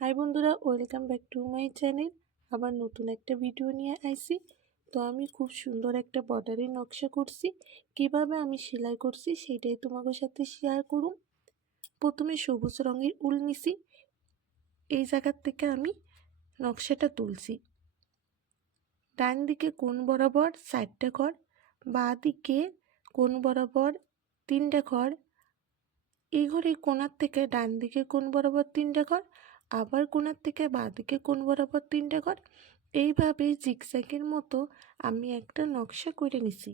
High বন্ধুরা, welcome back to my channel. আবার নতুন একটা ভিডিও নিয়ে আইছি। তো আমি খুব সুন্দর একটা বর্ডারের নকশা করছি। কিভাবে আমি সেলাই করছি সেটাই তোমাদের সাথে শেয়ার করুম। প্রথমে সবুজ রঙের উল নিছি। এই জায়গার থেকে আমি নকশাটা তুলছি। ডান দিকে কোণ বরাবর 4টা ঘর, বাঁ দিকে কোণ বরাবর 3টা ঘর। এই ঘরের কোণার থেকে ডান দিকে কোণ বরাবর 3টা ঘর, আবার কোণার থেকে বাঁ দিকে কোণ বরাবর 3টা ঘর। এইভাবে জিগজ্যাগের মতো আমি একটা নকশা করে নিছি।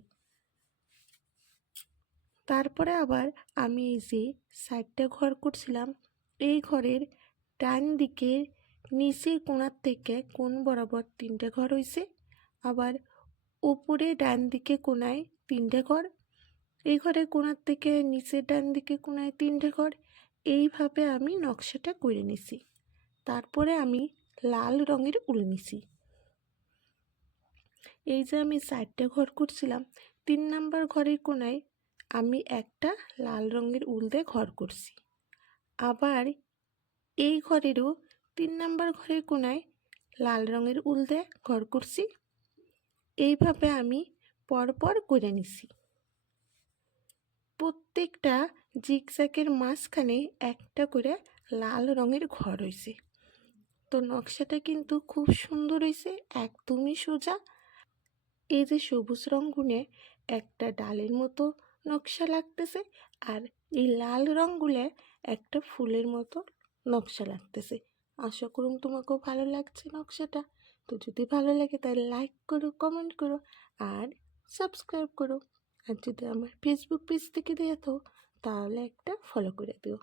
তারপরে আবার আমি এই যে 4টা ঘর করছিলাম, এই ঘরের ডান দিকের নিচের কোণার থেকে কোণ বরাবর 3টা ঘর হয়েছে। আবার উপরে ডান দিকে কোণায় 3টা ঘর, এই ঘরের কোণার থেকে নিচের ডান দিকে কোণায় 3টা ঘর। এইভাবে আমি নকশাটা করে নিছি। তারপরে আমি লাল রঙের উল নিছি। এই যে আমি 4টা ঘর করছিলাম, 3 নাম্বার ঘরের কোণায় আমি একটা লাল রঙের উল দিয়ে ঘর করছি। আবার এই ঘরেরও 3 নাম্বার ঘরের কোণায় লাল রঙের উল দিয়ে ঘর করছি। এইভাবে আমি পরপর করে নিছি। প্রত্যেকটা জিগজ্যাগের মাঝখানে একটা করে লাল রঙের ঘর হয়েছে। তো নকশাটা কিন্তু খুব সুন্দর হয়েছে, একদমই সোজা। এই যে সবুজ রং গুনে একটা ডালের মতো নকশা লাগতেছে, আর এই লাল রঙগুলো একটা ফুলের মতো নকশা লাগতেছে। আশা করুন তোমাকেও ভালো লাগছে নকশাটা। তো যদি ভালো লাগে তাহলে লাইক করো, কমেন্ট করো আর সাবস্ক্রাইব করো। আর যদি আমার ফেসবুক পেজ থেকে দেখো তাহলে একটা ফলো করে দিও।